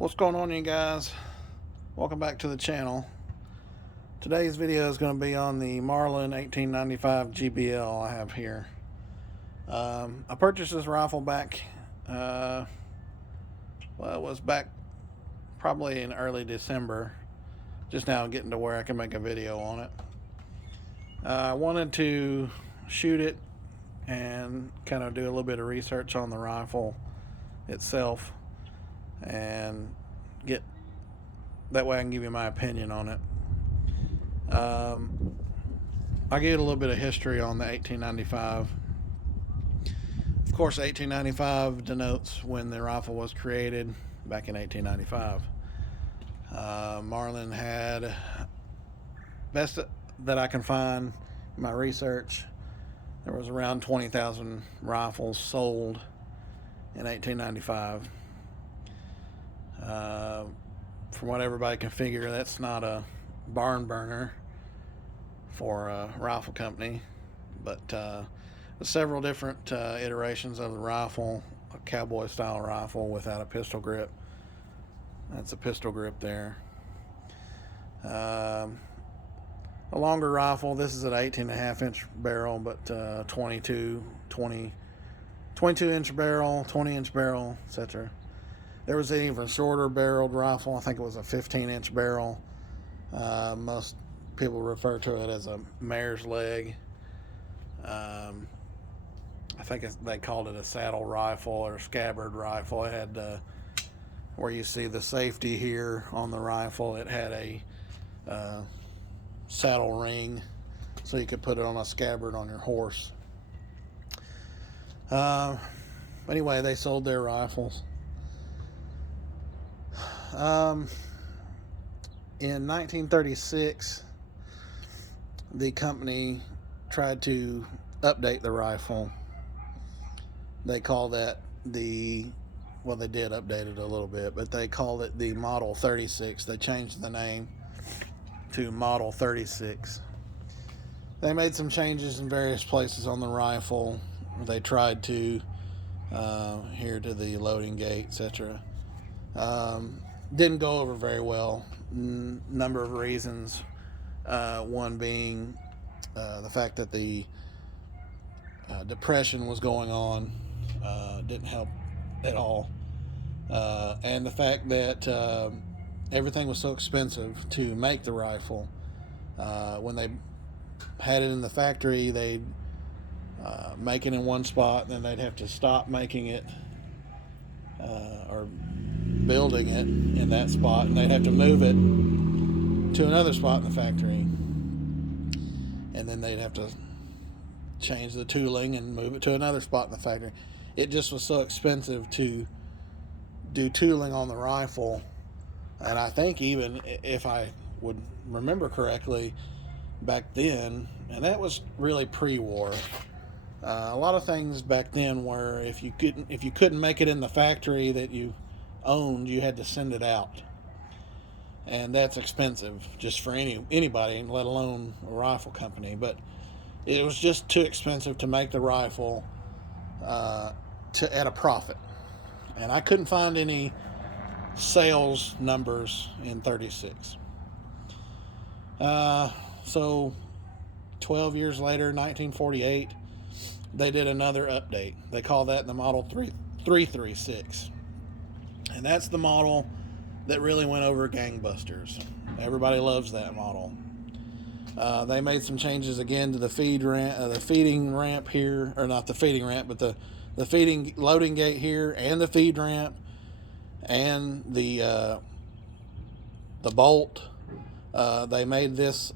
What's going on, you guys? Welcome back to the channel. Today's video is going to be on the Marlin 1895GBL I have here. I purchased this rifle back, well, it was back probably in early December. Just now getting to where I can make a video on it. I wanted to shoot it and kind of do a little bit of research on the rifle itself and get that way I can give you my opinion on it. I'll give you a little bit of history on the 1895. Of course, 1895 denotes when the rifle was created back in 1895. Marlin had, best that I can find in my research, there was around 20,000 rifles sold in 1895. From what everybody can figure, that's not a barn burner for a rifle company, but several different iterations of the rifle. A cowboy style rifle without a pistol grip. That's a pistol grip there. A longer rifle. This is an 18.5 inch barrel, but 22 inch barrel, 20 inch barrel, etc. There was an even shorter barreled rifle. I think it was a 15 inch barrel. Most people refer to it as a mare's leg. I think they called it a saddle rifle or scabbard rifle. It had where you see the safety here on the rifle, it had a saddle ring so you could put it on a scabbard on your horse. Anyway, they sold their rifles. In 1936, the company tried to update the rifle. They call that well, they did update it a little bit, but they called it the Model 36. They changed the name to Model 36. They made some changes in various places on the rifle. They tried to here to the loading gate, etc. Didn't go over very well. Number of reasons. One being the fact that the depression was going on, didn't help at all, and the fact that everything was so expensive to make the rifle. When they had it in the factory, they'd make it in one spot, then they'd have to stop making it or building it in that spot, and they'd have to move it to another spot in the factory, and then they'd have to change the tooling and move it to another spot in the factory. It just was so expensive to do tooling on the rifle. And I think, even if I would remember correctly, back then, and that was really pre-war, a lot of things back then were if you couldn't make it in the factory that you owned, you had to send it out, and that's expensive just for anybody, let alone a rifle company. But it was just too expensive to make the rifle at a profit, and I couldn't find any sales numbers in 36. So 12 years later, 1948, they did another update. They call that the Model 336. And that's the model that really went over gangbusters. Everybody loves that model. They made some changes again to the feeding ramp here, or not the feeding ramp, but the feeding loading gate here, and the feed ramp, and the bolt. They made this.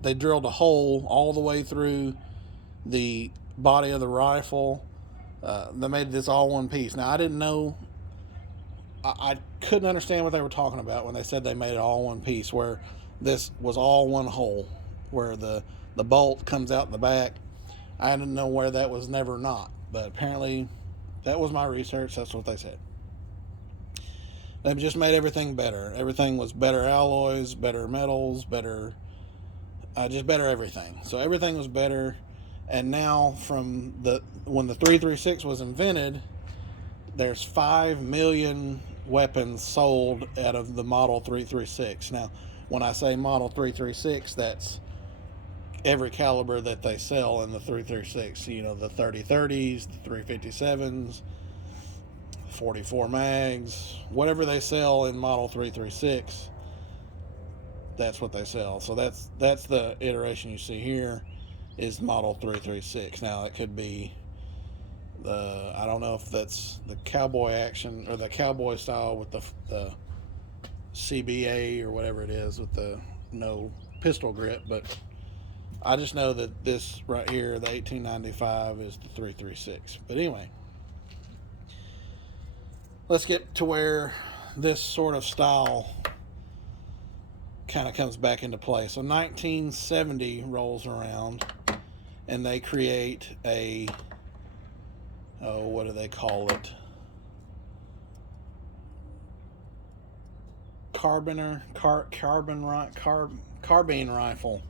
They drilled a hole all the way through the body of the rifle. They made this all one piece. Now, I didn't know. I couldn't understand what they were talking about when they said they made it all one piece, where this was all one hole, where the bolt comes out the back. I didn't know where that was never not, but apparently that was my research. That's what they said. They just made everything better. Everything was better alloys, better metals, better, just better everything. So everything was better. And now, when the 336 was invented, there's 5 million weapons sold out of the Model 336. Now, when I say Model 336, that's every caliber that they sell in the 336. You know, the 3030s, the 357s, 44 mags, whatever they sell in Model 336, that's what they sell. So that's the iteration you see here is Model 336. Now it could be I don't know if that's the cowboy action or the cowboy style with the CBA or whatever it is with the no pistol grip, but I just know that this right here, the 1895, is the 336. But anyway, let's get to where this sort of style kind of comes back into play. So 1970 rolls around and they create a, what do they call it? Carbine rifle.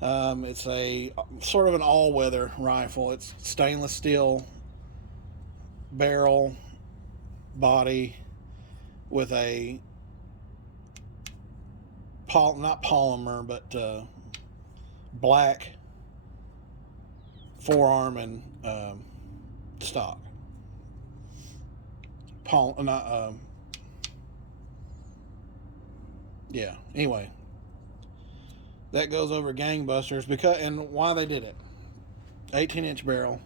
It's a sort of an all-weather rifle. It's stainless steel barrel body with a not polymer but black forearm and stock. Yeah. Anyway, that goes over gangbusters because and why they did it. 18-inch barrel,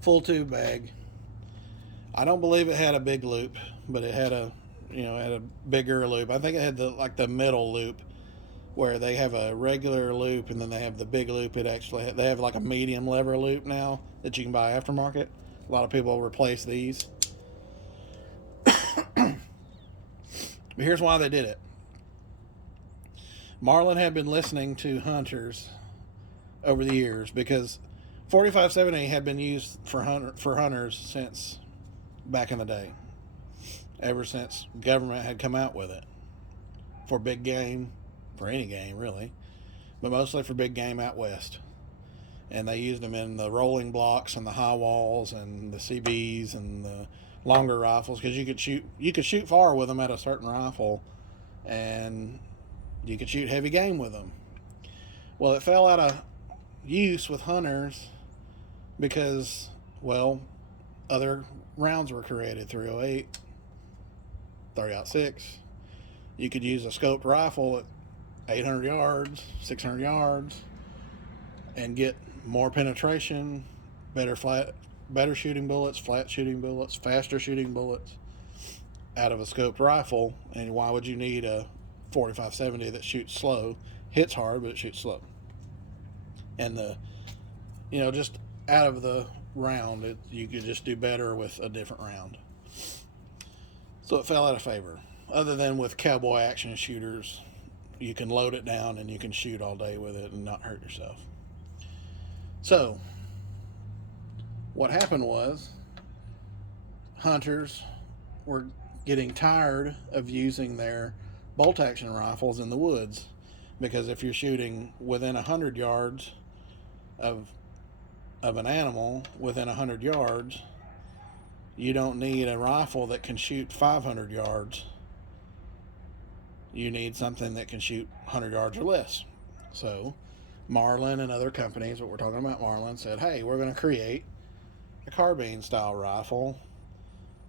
full tube bag. I don't believe it had a big loop, but it had a bigger loop. I think it had the middle loop where they have a regular loop and then they have the big loop. They have like a medium lever loop now that you can buy aftermarket. A lot of people replace these. But here's why they did it. Marlin had been listening to hunters over the years because 4570 had been used for hunters since back in the day, ever since government had come out with it for big game, for any game really, but mostly for big game out west. And they used them in the rolling blocks and the high walls and the CBs and the longer rifles because you could shoot far with them at a certain rifle, and you could shoot heavy game with them. Well, it fell out of use with hunters because, well, other rounds were created. 308, 30-06. You could use a scoped rifle at 800 yards, 600 yards, and get more penetration, better shooting bullets, flat shooting bullets, faster shooting bullets out of a scoped rifle. And why would you need a 4570 that shoots slow, hits hard, but it shoots slow? And just out of the round, you could just do better with a different round. So it fell out of favor. Other than with cowboy action shooters, you can load it down and you can shoot all day with it and not hurt yourself. So what happened was hunters were getting tired of using their bolt action rifles in the woods, because if you're shooting within 100 yards of an animal within 100 yards, you don't need a rifle that can shoot 500 yards. You need something that can shoot 100 yards or less. So Marlin and other companies, but we're talking about Marlin, said, hey, we're going to create a carbine style rifle,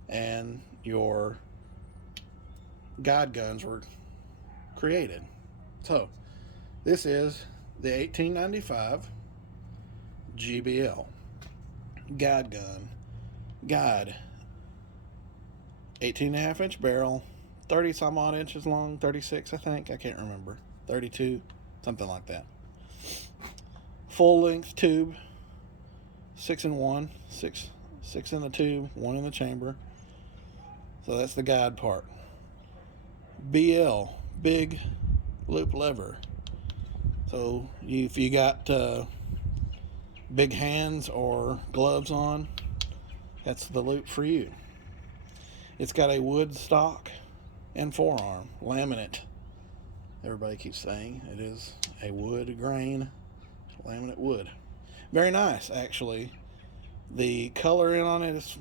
and your guide guns were created. So this is the 1895 GBL guide gun. Guide, 18.5-inch barrel, 30 some odd inches long, 36 I think, I can't remember, 32, something like that. Full length tube, 6 in 1, 6 in the tube, 1 in the chamber. So that's the guide part. BL, big loop lever. So if you got big hands or gloves on, that's the loop for you. It's got a wood stock and forearm, laminate. Everybody keeps saying it is a wood grain, laminate wood. Very nice, actually. The coloring on it is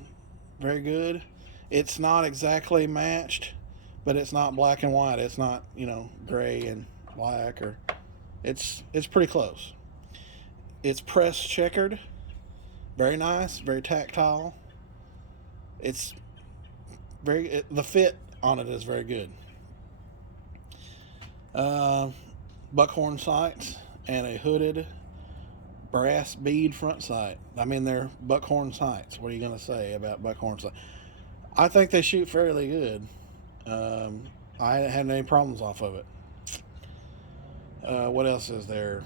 very good. It's not exactly matched, but it's not black and white. It's not, gray and black, or it's pretty close. It's press checkered, very nice, very tactile. It's the fit on it is very good. Buckhorn sights and a hooded brass bead front sight. I mean, they're buckhorn sights. What are you going to say about buckhorn sights? I think they shoot fairly good. I haven't had any problems off of it. What else is there?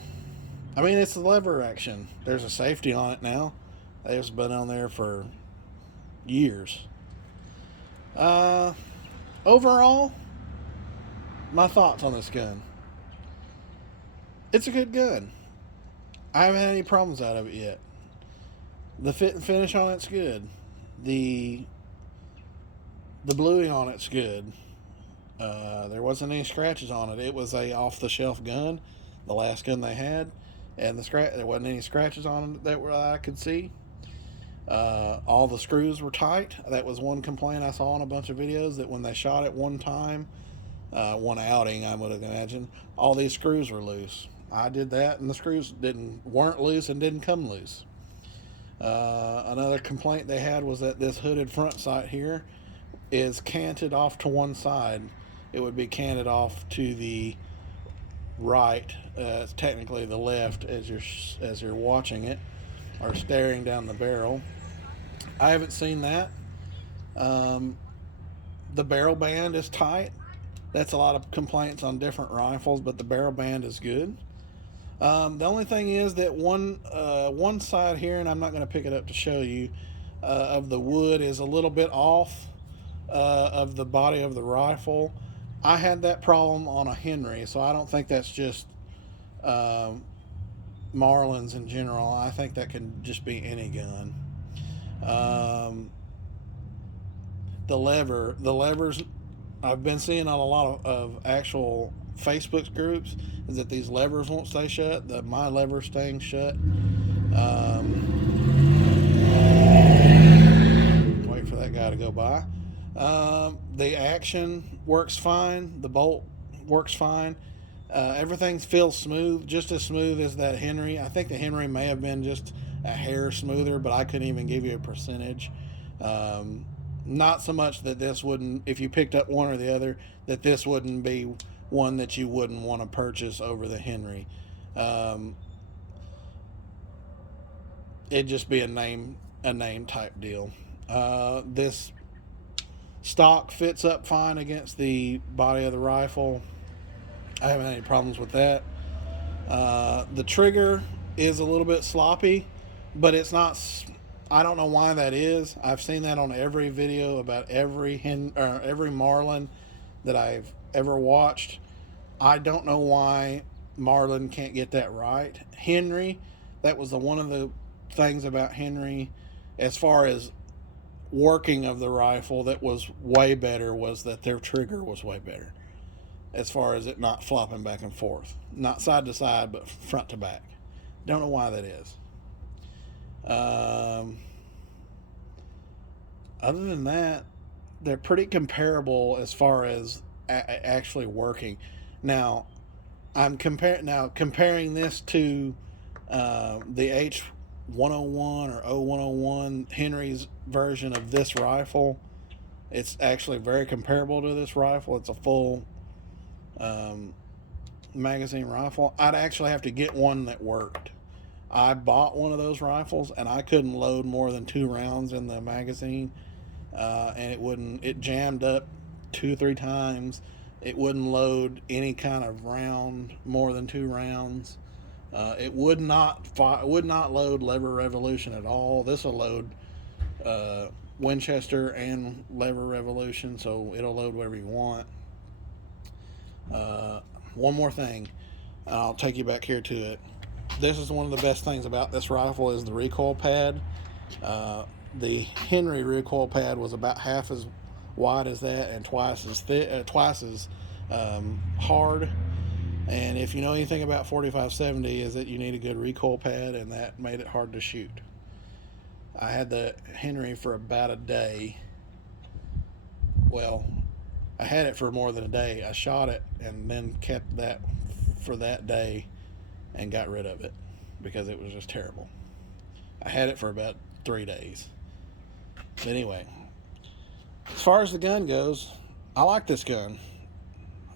I mean, it's the lever action. There's a safety on it now. It's been on there for years. Overall, my thoughts on this gun. It's a good gun. I haven't had any problems out of it yet. The fit and finish on it's good. The bluing on it's good. There wasn't any scratches on it. It was a off-the-shelf gun, the last gun they had, and there wasn't any scratches on it that I could see. All the screws were tight. That was one complaint I saw in a bunch of videos, that when they shot it one time, one outing, I would imagine, all these screws were loose. I did that, and the screws weren't loose and didn't come loose. Another complaint they had was that this hooded front sight here is canted off to one side. It would be canted off to the right, technically the left, as you're watching it or staring down the barrel. I haven't seen that. The barrel band is tight. That's a lot of complaints on different rifles, but the barrel band is good. The only thing is that one side here, and I'm not going to pick it up to show you, of the wood is a little bit off of the body of the rifle. I had that problem on a Henry, so I don't think that's just Marlins in general. I think that can just be any gun. The levers, I've been seeing on a lot of actual Facebook groups, is that these levers won't stay shut. My lever's staying shut. Wait for that guy to go by. The action works fine. The bolt works fine. Everything feels smooth, just as smooth as that Henry. I think the Henry may have been just a hair smoother, but I couldn't even give you a percentage. Not so much that this wouldn't, if you picked up one or the other, that this wouldn't be one that you wouldn't want to purchase over the Henry. It'd just be a name type deal. This stock fits up fine against the body of the rifle. I haven't had any problems with that. The trigger is a little bit sloppy, but it's not. I don't know why that is. I've seen that on every video about every Marlin that I've ever watched. I don't know why Marlin can't get that right. Henry, that was one of the things about Henry, as far as working of the rifle, that was way better, was that their trigger was way better, as far as it not flopping back and forth, not side to side, but front to back. Don't know why that is. Other than that, they're pretty comparable as far as actually working. Now, I'm comparing this to the H101 or 0101 Henry's version of this rifle. It's actually very comparable to this rifle. It's a full magazine rifle. I'd actually have to get one that worked. I bought one of those rifles and I couldn't load more than 2 rounds in the magazine, and it jammed up 2-3 times. It wouldn't load any kind of round more than 2 rounds. It would not load lever revolution at all. This will load Winchester and lever revolution, so it'll load whatever you want. One more thing, I'll take you back here to it. This is one of the best things about this rifle, is the recoil pad. The Henry recoil pad was about half as wide as that and twice as thick, twice as hard. And if you know anything about 4570, is that you need a good recoil pad, and that made it hard to shoot. I had the Henry for about a day, well, I had it for more than a day. I shot it and then kept that for that day and got rid of it because it was just terrible. I had it for about 3 days. But anyway, as far as the gun goes, I like this gun.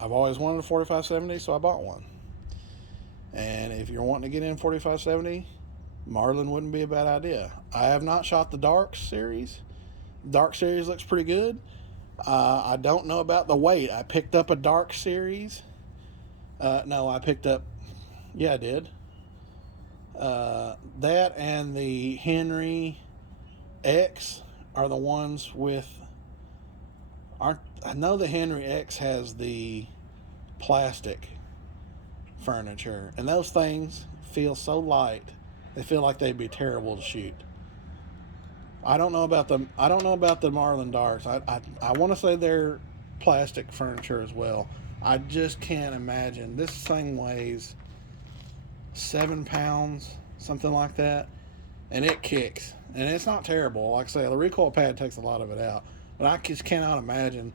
I've always wanted a 4570, so I bought one. And if you're wanting to get in 4570, Marlin wouldn't be a bad idea. I have not shot the Dark series. Dark series looks pretty good. I don't know about the weight. I picked up a Dark series. No, I picked up. Yeah, I did. That and the Henry X are the ones with. I know the Henry X has the plastic furniture, and those things feel so light. They feel like they'd be terrible to shoot. I don't know about the Marlin Darks. I want to say they're plastic furniture as well. I just can't imagine. This thing weighs 7 pounds, something like that, and it kicks. And it's not terrible. Like I say, the recoil pad takes a lot of it out, but I just cannot imagine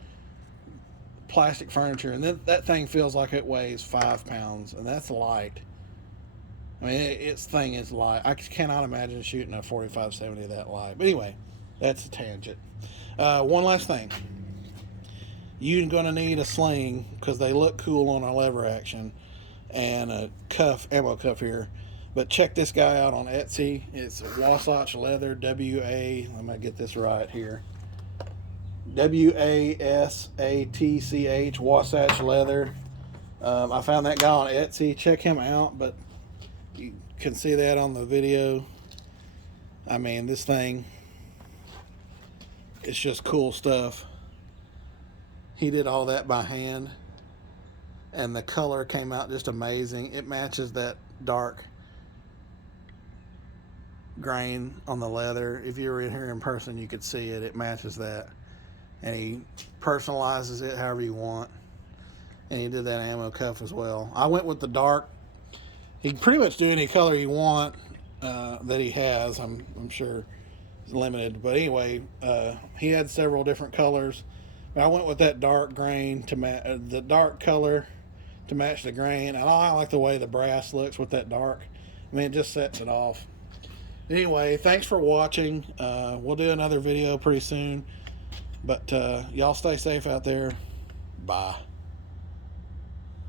plastic furniture. And that thing feels like it weighs 5 pounds, and that's light. I mean, its thing is light. I cannot imagine shooting a 4570 that light. But anyway, that's a tangent. One last thing. You're going to need a sling because they look cool on a lever action, and a ammo cuff here. But check this guy out on Etsy. It's Wasatch Leather, W-A, let me get this right here. W-A-S-A-T-C-H, Wasatch Leather. I found that guy on Etsy. Check him out, but you can see that on the video. I mean, this thing, it's just cool stuff. He did all that by hand, and the color came out just amazing. It matches that dark grain on the leather. If you were in here in person, you could see it. It matches that, and he personalizes it however you want. And he did that ammo cuff as well. I went with the dark. He can pretty much do any color you want that he has. I'm sure it's limited, but anyway, he had several different colors. But I went with that dark grain to the dark color to match the grain. And I like the way the brass looks with that dark. I mean, it just sets it off. Anyway, thanks for watching. We'll do another video pretty soon. But y'all stay safe out there. Bye.